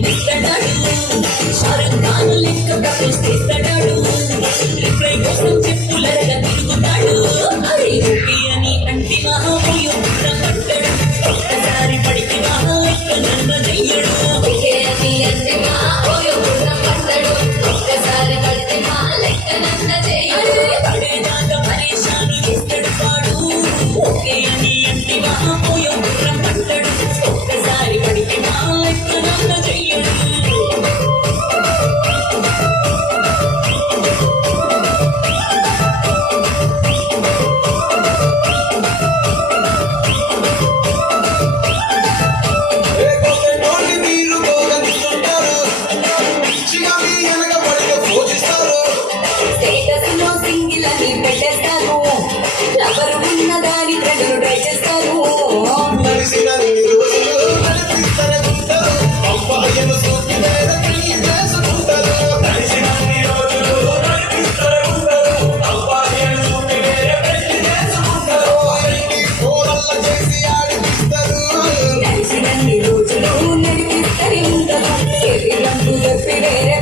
చిందిస్తాడు షారుఖ్ ఖాన్ లెక్క ప్రపోజ్ చేస్తాడు రిప్లై కోసం చెప్పులరగా తిరుగుతాడు అరే ఓకే అని అంటి మహామూయం పడ్డాడు ఒక్కసారి పడికి మహా లెక్క నన్న చెయ్యడు ఓకే అని అంటి మహామూయం పడ్డాడు ఒక్కసారి పడితే మహా లెక్క నన్న చెయ్యడు పడేదాకా పరేషాను చేస్తాడు వాడు ఓకే అని అంటి మహామూయం పడ్డాడు ఒక్కసారి పడికి మహా లెక్క నన్న చెయ్యడు పెట్టేస్తారు ఎవరు ఉన్న దాని ప్రజలు ట్రై చేస్తారు నడిచినన్ని రోజులు నడిపిస్తారు రంగు చెప్పి వేరే